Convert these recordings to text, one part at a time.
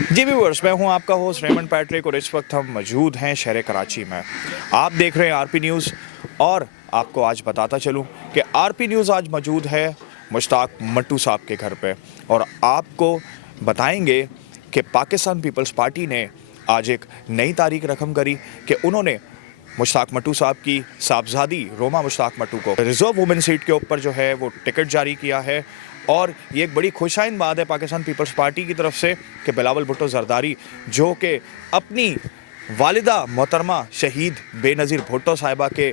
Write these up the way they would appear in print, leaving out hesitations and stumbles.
जी viewers, मैं हूं आपका होस्ट रेमंड पैट्रिक और इस वक्त हम मौजूद हैं शहर कराची में। आप देख रहे हैं आरपी न्यूज़ और आपको आज बताता चलूं कि आरपी न्यूज़ आज मौजूद है मुश्ताक मट्टू साहब के घर पे और आपको बताएंगे कि पाकिस्तान पीपल्स पार्टी ने आज एक नई तारीख रकम करी कि उन्होंने मुश्ताक मट्टू साहब की साहबजादी रोमा मुश्ताक मट्टू को रिजर्व वुमेन सीट के ऊपर जो है वो टिकट जारी किया है। और ये एक बड़ी खुशाइन बात है पाकिस्तान पीपल्स पार्टी की तरफ से कि बिलावल भुट्टो जरदारी जो कि अपनी वालिदा मोहतरमा शहीद बेनज़ीर भुट्टो साहिबा के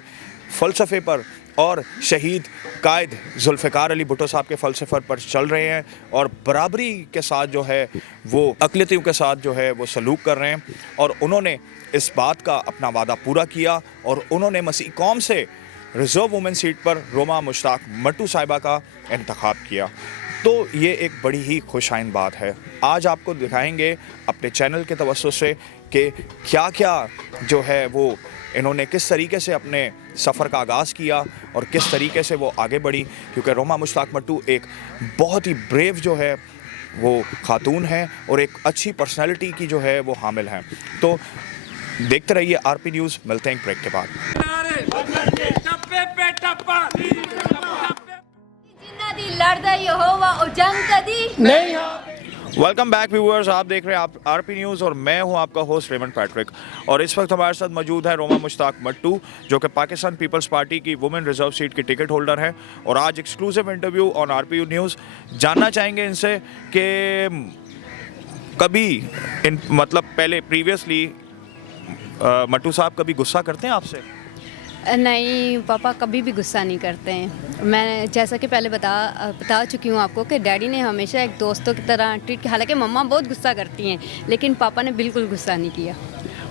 फ़लसफ़े पर और शहीद कायद जुल्फ़िकार अली भुट्टो साहब के फ़लसफ़े पर चल रहे हैं और बराबरी के साथ जो है वो अक़लियतियों के साथ जो है वो सलूक कर रहे हैं। और उन्होंने इस बात का अपना वादा पूरा किया और उन्होंने मसीह कौम से रिज़र्व वुमेन सीट पर रोमा मुश्ताक मट्टू साहिबा का इंतखाब किया। तो ये एक बड़ी ही खुशाइन बात है। आज आपको दिखाएंगे अपने चैनल के तवज्जो से कि क्या क्या जो है वो इन्होंने किस तरीके से अपने सफ़र का आगाज़ किया और किस तरीके से वो आगे बढ़ी, क्योंकि रोमा मुश्ताक मट्टू एक बहुत ही ब्रेव जो है वो खातून है और एक अच्छी पर्सनैलिटी की जो है वो हामिल हैं। तो देखते रहिए आरपी न्यूज़, मिलते हैं एक ब्रेक के बाद। वेलकम बैक व्यूअर्स, आप देख रहे हैं आप आरपी न्यूज़ और मैं हूं आपका होस्ट रेमंड पैट्रिक। और इस वक्त हमारे साथ मौजूद है रोमा मुश्ताक मट्टू जो कि पाकिस्तान पीपल्स पार्टी की वुमेन रिजर्व सीट की टिकट होल्डर हैं और आज exclusive interview on RP news. जानना चाहेंगे इनसे कि कभी मतलब पहले प्रीवियसली मट्टू साहब कभी गुस्सा करते हैं आपसे? नहीं पापा, कभी भी गुस्सा नहीं करते हैं। मैं जैसा कि पहले बता चुकी हूँ आपको कि डैडी ने हमेशा एक दोस्तों की तरह ट्रीट किया। हालांकि मम्मा बहुत गुस्सा करती हैं लेकिन पापा ने बिल्कुल गुस्सा नहीं किया।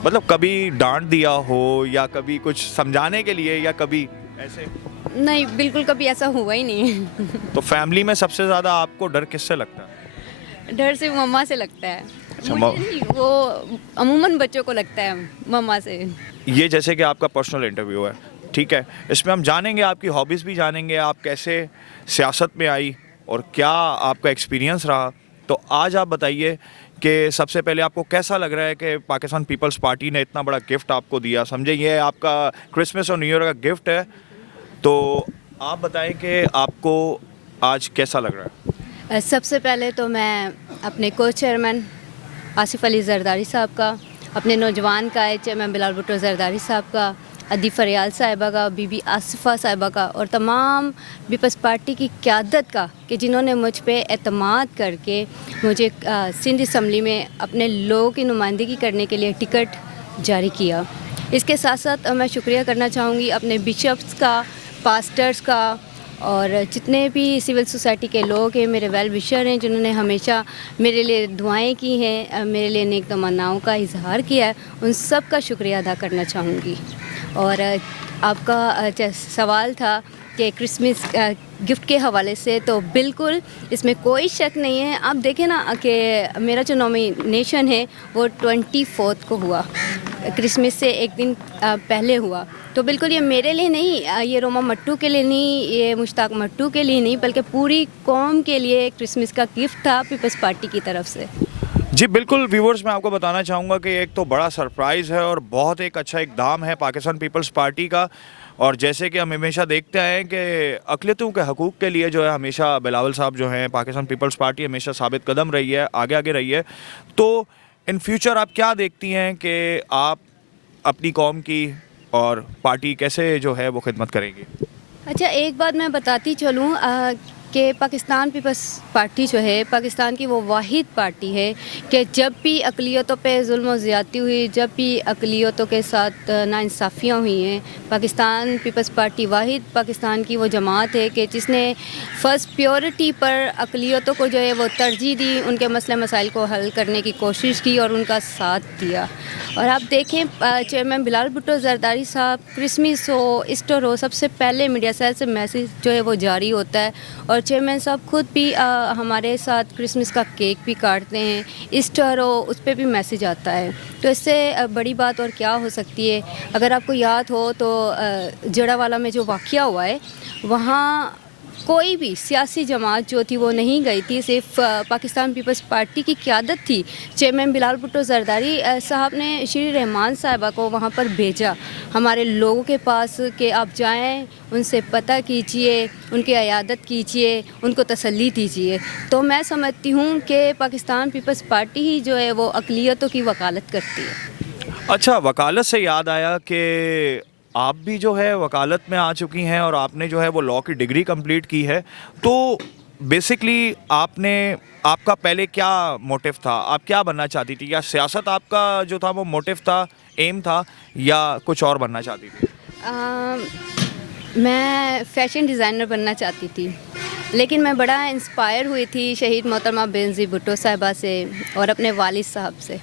मतलब कभी डांट दिया हो या कभी कुछ समझाने के लिए या कभी ऐसे? नहीं, बिल्कुल कभी ऐसा हुआ ही नहीं। तो फैमिली में सबसे ज़्यादा आपको डर किससे लगता है? डर से मम्मा से लगता है। अच्छा, मुझे नहीं, वो अमूमन बच्चों को लगता है मम्मा से। ये जैसे कि आपका पर्सनल इंटरव्यू है, ठीक है, इसमें हम जानेंगे आपकी हॉबीज़ भी जानेंगे, आप कैसे सियासत में आई और क्या आपका एक्सपीरियंस रहा। तो आज आप बताइए कि सबसे पहले आपको कैसा लग रहा है कि पाकिस्तान पीपल्स पार्टी ने इतना बड़ा गिफ्ट आपको दिया। समझे ये आपका क्रिसमस और न्यू ईयर का गिफ्ट है, तो आप बताएं कि आपको आज कैसा लग रहा है? सबसे पहले तो मैं अपने को चेयरमैन आसिफ अली जरदारी साहब का, अपने नौजवान का चेयरमैन बिलावल भुट्टो जरदारी साहब का, अदी फरियाल साहिबा का, बीबी आसिफा साहिबा का और तमाम पीपल्स पार्टी की क़यादत का कि जिन्होंने मुझ पे एतमाद करके मुझे सिंध असम्बली में अपने लोगों की नुमाइंदगी करने के लिए टिकट जारी किया। इसके साथ साथ मैं शुक्रिया करना चाहूँगी अपने बिशप्स का, पास्टर्स का और जितने भी सिविल सोसाइटी के लोग हैं, मेरे वेल विशर हैं, जिन्होंने हमेशा मेरे लिए दुआएं की हैं, मेरे लिए नेक तमन्नाओं का इजहार किया है, उन सब का शुक्रिया अदा करना चाहूँगी। और आपका सवाल था कि क्रिसमस गिफ्ट के हवाले से, तो बिल्कुल इसमें कोई शक नहीं है। आप देखें ना कि मेरा जो नॉमिनेशन है वो 24 को हुआ, क्रिसमस से एक दिन पहले हुआ। तो बिल्कुल ये मेरे लिए नहीं, ये रोमा मट्टू के लिए नहीं, ये मुश्ताक मट्टू के लिए नहीं, बल्कि पूरी कौम के लिए क्रिसमस का गिफ्ट था पीपल्स पार्टी की तरफ से। जी बिल्कुल व्यूवर्स, मैं आपको बताना चाहूँगा कि एक तो बड़ा सरप्राइज़ है और बहुत एक अच्छा इक़दाम है पाकिस्तान पीपल्स पार्टी का। और जैसे कि हम हमेशा देखते हैं कि अक़लियतों के हकूक़ के लिए जो है हमेशा बिलावल साहब जो हैं, पाकिस्तान पीपल्स पार्टी हमेशा साबित कदम रही है, आगे आगे रही है। तो इन फ्यूचर आप क्या देखती हैं कि आप अपनी कौम की और पार्टी कैसे जो है वो खिदमत करेंगी? अच्छा, एक बात मैं बताती चलूँ कि पाकिस्तान पीपल्स पार्टी जो है पाकिस्तान की वो वाहिद पार्टी है कि जब भी अक़लियतों पे जुल्म और ज़्यादती हुई, जब भी अक़लियतों के साथ नाइंसाफ़ियाँ हुई हैं, पाकिस्तान पीपल्स पार्टी वाहिद पाकिस्तान की वो जमात है कि जिसने फ़र्स्ट प्योरिटी पर अक़लियतों को जो है वो तरजीह दी, उनके मसले मसाइल को हल करने की कोशिश की और उनका साथ दिया। और आप देखें चेयरमैन बिलावल भुट्टो जरदारी साहब, क्रिसमस हो, ईस्टर हो, सबसे पहले मीडिया सेल से मैसेज जो है वो जारी होता है और चेयरमैन साहब खुद भी हमारे साथ क्रिसमस का केक भी काटते हैं, ईस्टर हो उस पर भी मैसेज आता है। तो इससे बड़ी बात और क्या हो सकती है। अगर आपको याद हो तो जड़ावाला में जो वाक़या हुआ है, वहाँ कोई भी सियासी जमात जो थी वो नहीं गई थी, सिर्फ पाकिस्तान पीपल्स पार्टी की क़यादत थी। चेयरमैन बिलाल भुट्टो ज़रदारी साहब ने श्री रहमान साहिबा को वहाँ पर भेजा हमारे लोगों के पास कि आप जाएं, उनसे पता कीजिए, उनकी अयादत कीजिए, उनको तसल्ली दीजिए। तो मैं समझती हूँ कि पाकिस्तान पीपल्स पार्टी ही जो है वो अक़लियतों की वकालत करती है। अच्छा, वकालत से याद आया कि आप भी जो है वकालत में आ चुकी हैं और आपने जो है वो लॉ की डिग्री कंप्लीट की है। तो बेसिकली आपका पहले क्या मोटिव था? आप क्या बनना चाहती थी? या सियासत आपका जो था वो मोटिव था, एम था, या कुछ और बनना चाहती थी? मैं फ़ैशन डिज़ाइनर बनना चाहती थी, लेकिन मैं बड़ा इंस्पायर हुई थी शहीद मोहतरमा बेनज़ीर भुट्टो साहिबा से और अपने वालिद साहब से।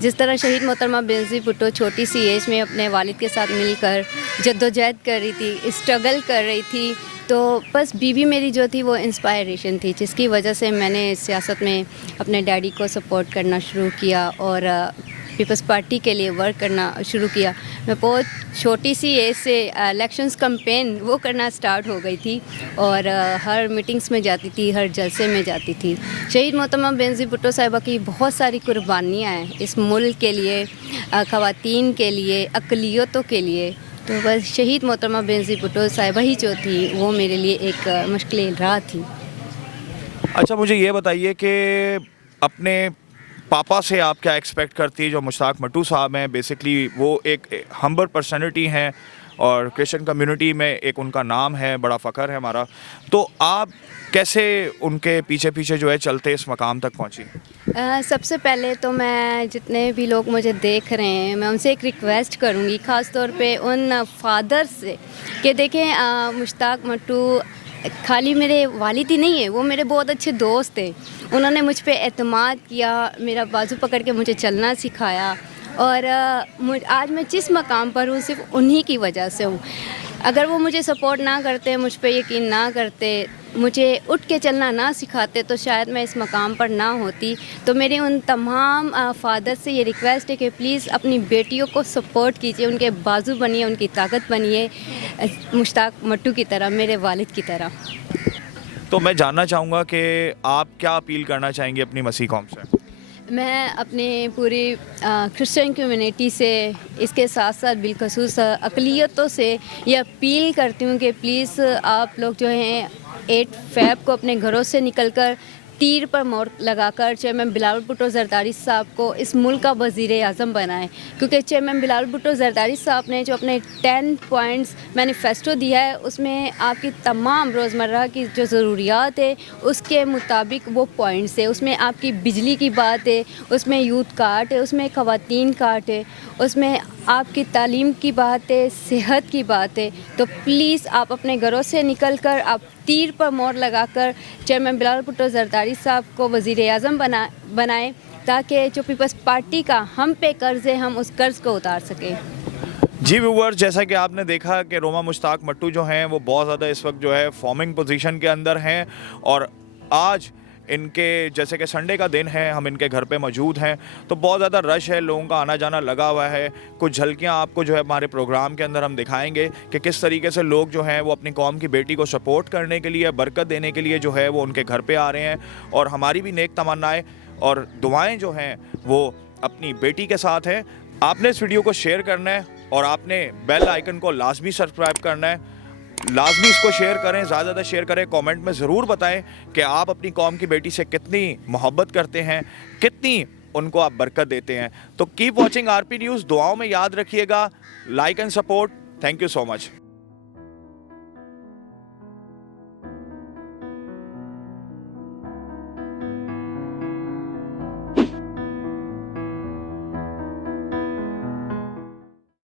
जिस तरह शहीद मोहतरमा बेनज़ीर भुट्टो छोटी सी एज में अपने वालिद के साथ मिलकर जद्दोजहद कर रही थी, स्ट्रगल कर रही थी, तो बस बीवी मेरी जो थी वो इंस्पायरेशन थी, जिसकी वजह से मैंने सियासत में अपने डैडी को सपोर्ट करना शुरू किया और पीपल्स पार्टी के लिए वर्क करना शुरू किया। मैं बहुत छोटी सी एज से इलेक्शंस कैंपेन वो करना स्टार्ट हो गई थी और हर मीटिंग्स में जाती थी, हर जलसे में जाती थी। शहीद मोहतरमा बेनज़ीर भुट्टो साहिबा की बहुत सारी कुर्बानियाँ हैं इस मुल्क के लिए, ख़वातीन के लिए, अक़लियतों के लिए। तो बस शहीद मोहतरमा बेनज़ीर भुट्टो साहिबा ही जो थी वो मेरे लिए एक मुश्किल राह थी। अच्छा, मुझे ये बताइए कि अपने पापा से आप क्या एक्सपेक्ट करती है? जो मुश्ताक मट्टू साहब हैं, बेसिकली वो एक हम्बल पर्सनैलिटी हैं और क्रिश्चियन कम्युनिटी में एक उनका नाम है, बड़ा फ़ख्र है हमारा। तो आप कैसे उनके पीछे पीछे जो है चलते इस मकाम तक पहुंची? सबसे पहले तो मैं जितने भी लोग मुझे देख रहे हैं, मैं उनसे एक रिक्वेस्ट करूंगी, ख़ास तौर पे उन फादर से, कि देखें मुश्ताक मट्टू खाली मेरे वालिद ही नहीं है, वो मेरे बहुत अच्छे दोस्त थे। उन्होंने मुझ पे एतमाद किया, मेरा बाजू पकड़ के मुझे चलना सिखाया और आज मैं जिस मकाम पर हूँ सिर्फ उन्हीं की वजह से हूँ। अगर वो मुझे सपोर्ट ना करते, मुझ पे यकीन ना करते, मुझे उठ के चलना ना सिखाते, तो शायद मैं इस मकाम पर ना होती। तो मेरी उन तमाम फादर से ये रिक्वेस्ट है कि प्लीज़ अपनी बेटियों को सपोर्ट कीजिए, उनके बाजू बनिए, उनकी ताकत बनिए, मुश्ताक मट्टू की तरह, मेरे वालिद की तरह। तो मैं जानना चाहूँगा कि आप क्या अपील करना चाहेंगी अपनी मसीह कौम से? मैं अपनी पूरी क्रिश्चियन कम्युनिटी से, इसके साथ साथ बिलखसूस अक़लियतों से ये अपील करती हूँ कि प्लीज़ आप लोग जो हैं 8 फ़रवरी को अपने घरों से निकलकर तीर पर मोहर लगाकर चेयरमैन बिलाल भुट्टो ज़रदारी साहब को इस मुल्क का वज़ीर आज़म बनाएं। क्योंकि चेयरमैन बिलाल भुट्टो ज़रदारी साहब ने जो अपने 10 पॉइंट्स मैनिफेस्टो दिया है, उसमें आपकी तमाम रोज़मर्रा की जो ज़रूरियात है उसके मुताबिक वो पॉइंट्स है। उसमें आपकी बिजली की बात है, उसमें यूथ कार्ड है, उसमें ख़वातीन कार्ड है, उसमें आपकी तालीम की बात है, सेहत की बात है। तो प्लीज़ आप अपने घरों से निकल कर आप तीर पर मोहर लगाकर चेयरमैन बिलाल भुट्टो ज़रदारी साहब को वज़ीर आज़म बनाएं, ताकि जो पीपल्स पार्टी का हम पे कर्ज़ है, हम उस कर्ज़ को उतार सकें। जी व्यूअर्स, जैसा कि आपने देखा कि रोमा मुश्ताक मट्टू जो हैं वो बहुत ज़्यादा इस वक्त जो है फॉर्मिंग पोजीशन के अंदर हैं और आज इनके जैसे कि संडे का दिन है, हम इनके घर पे मौजूद हैं, तो बहुत ज़्यादा रश है, लोगों का आना जाना लगा हुआ है। कुछ झलकियाँ आपको जो है हमारे प्रोग्राम के अंदर हम दिखाएंगे कि किस तरीके से लोग जो हैं वो अपनी कौम की बेटी को सपोर्ट करने के लिए, बरकत देने के लिए जो है वो उनके घर पे आ रहे हैं। और हमारी भी नेक तमन्नाएँ और दुआएँ जो हैं वो अपनी बेटी के साथ हैं। आपने इस वीडियो को शेयर करना है और आपने बेल आइकन को लाजमी सब्सक्राइब करना है। लाजमी इसको शेयर करें, ज़्यादा शेयर करें। कमेंट में ज़रूर बताएं कि आप अपनी कौम की बेटी से कितनी मोहब्बत करते हैं, कितनी उनको आप बरकत देते हैं। तो कीप वॉचिंग आरपी न्यूज़। दुआओं में याद रखिएगा, like and support. Thank you so much.